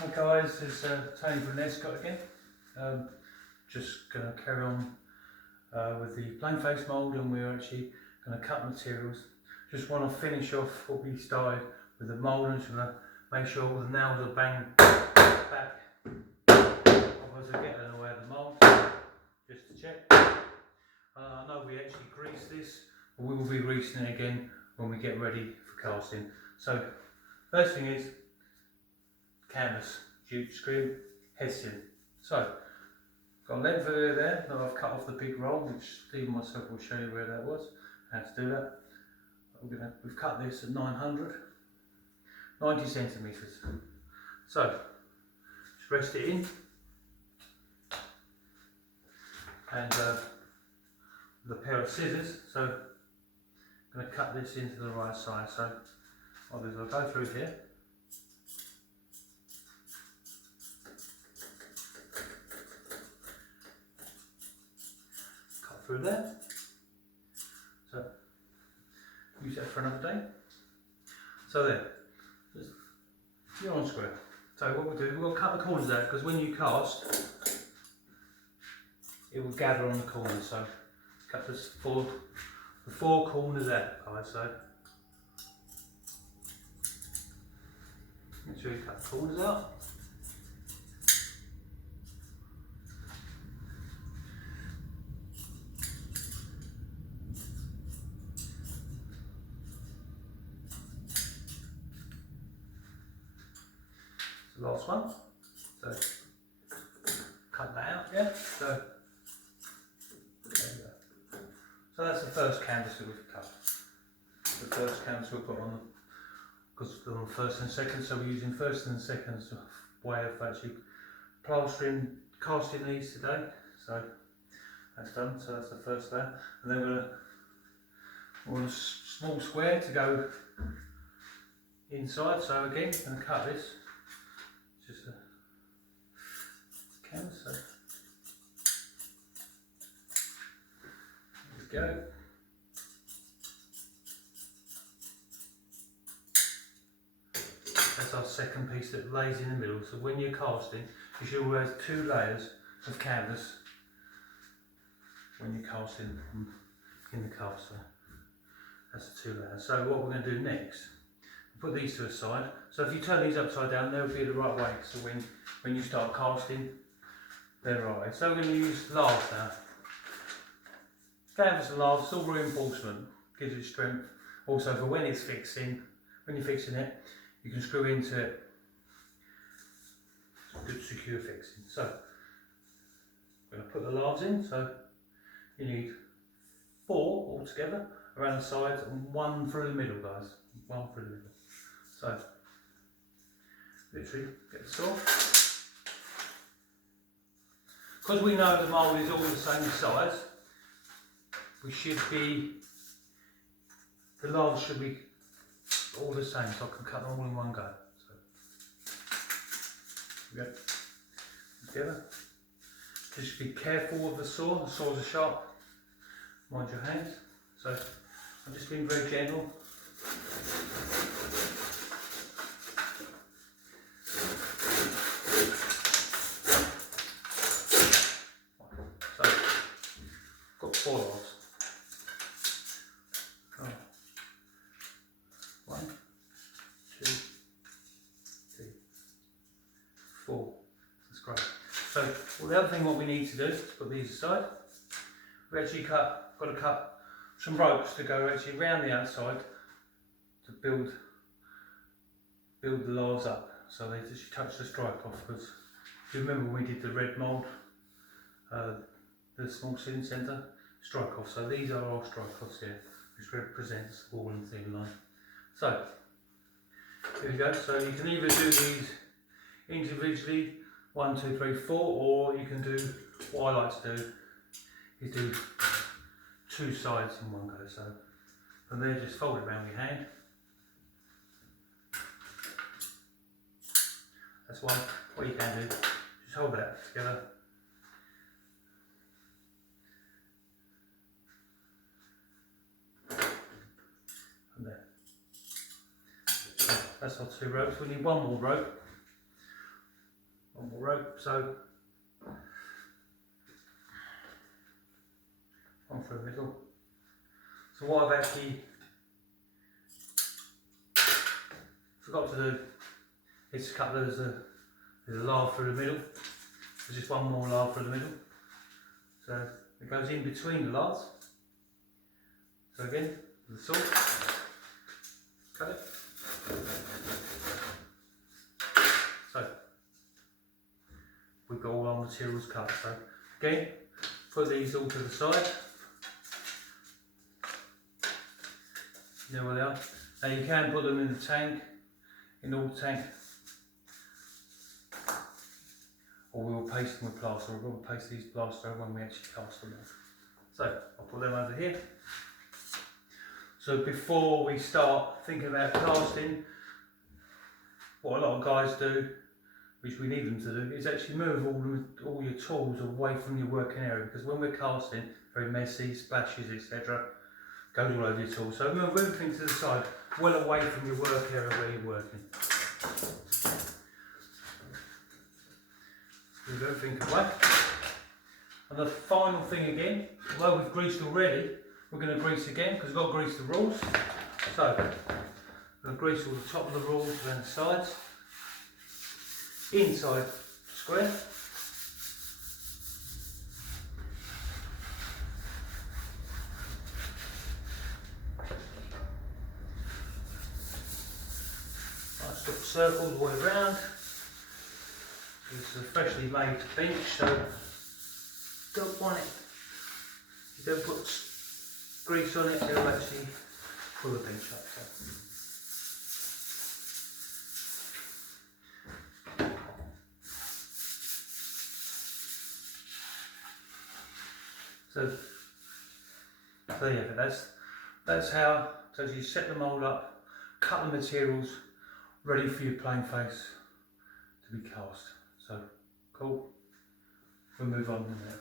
Hi guys, it's Tony from Escott again. Just going to carry on with the plainface mould, and we're actually going to cut materials. Just want to finish off what we started with the mould, and just going to make sure all the nails are banged back. Otherwise I get in the way of the mould, just to check. I know we actually greased this, but we will be greasing it again when we get ready for casting. So first thing is canvas, jute screen, hessian. So got a length area there that I've cut off the big roll, which Steve and myself will show you where that was, how to do that. We've cut this at 900, 90 centimetres. So just rest it in, and with a pair of scissors. So I'm going to cut this into the right size. So what I'll do is I'll go through here. Through there. So use that for another day. So there, you're on square. So what we'll do, we'll cut the corners out, because when you cast, it will gather on the corners. So cut the four corners out, guys. So make sure you cut the corners out. Last one, so cut that out, yeah. So there we go. So that's the first canvas that we've cut. The first canvas we'll put on them, because we're on first and second, so we're using first and second as a way of actually casting these today. So that's done. So that's the first layer, and then we're going to a small square to go inside. So again, I'm going to cut this. Just a canvas. So there we go. That's our second piece that lays in the middle. So when you're casting, you should always have 2 layers of canvas when you're casting in the caster. That's the 2 layers. So what we're going to do next, put these to a side. So if you turn these upside down, they'll be the right way. So when you start casting, they're the right way. So we're going to use laths now. Canvas and laths, it's all reinforcement, gives it strength. Also for when it's fixing, when you're fixing it, you can screw into it. Good secure fixing. So I'm going to put the laths in. So you need 4 altogether around the sides and 1 through the middle, guys. 1 through the middle. So, literally get the saw. Because we know the mould is all the same size, we should be, the laths should be all the same, so I can cut them all in one go. So, there we go. Together. Just be careful with the saws are sharp. Mind your hands. So, I'm just being very gentle. Got 4 laths. 1, 2, 3, 4. That's great. So well, the other thing what we need to do is put these aside. We actually got to cut some ropes to go actually round the outside to build the laths up. So they just touch the stripe off, because if you remember when we did the red mould, the small ceiling centre, strike off. So these are our strike offs here, which represents wall and thin line. So here we go. So you can either do these individually, 1, 2, 3, 4, or you can do what I like to do is do 2 sides in one go. So from there, just fold it around your hand. That's one. What you can do, just hold that together. And there. That's our 2 ropes. We need 1 more rope. one more rope, so one through the middle. So what I've actually forgot to do is to cut, there's a lath through the middle. There's just one more lath through the middle. So it goes in between the laths. So again, with the saw, cut it. So we've got all our materials cut. So again, put these all to the side. You know where they are. Now you can put them in the tank, in the water tank, or we will paste them with plaster. We're going to paste these plaster when we actually cast them off. So I'll put them over here. So before we start thinking about casting, what a lot of guys do, which we need them to do, is actually move all your tools away from your working area, because when we're casting, very messy, splashes, etc. goes all over your tools. So move everything to the side, well away from your work area where you're working. Move everything away. And the final thing again, although we've greased already, we're going to grease again because we've got to grease the rules. So, I'm going to grease all the top of the rules around the sides, inside square. Nice little circle all the way around. This is a freshly made bench, so don't want it. You don't put grease on it, it'll actually pull the bench up. So there you have it. That's how. So as you set the mould up, cut the materials, ready for your plain face to be cast. So cool. We'll move on in a minute.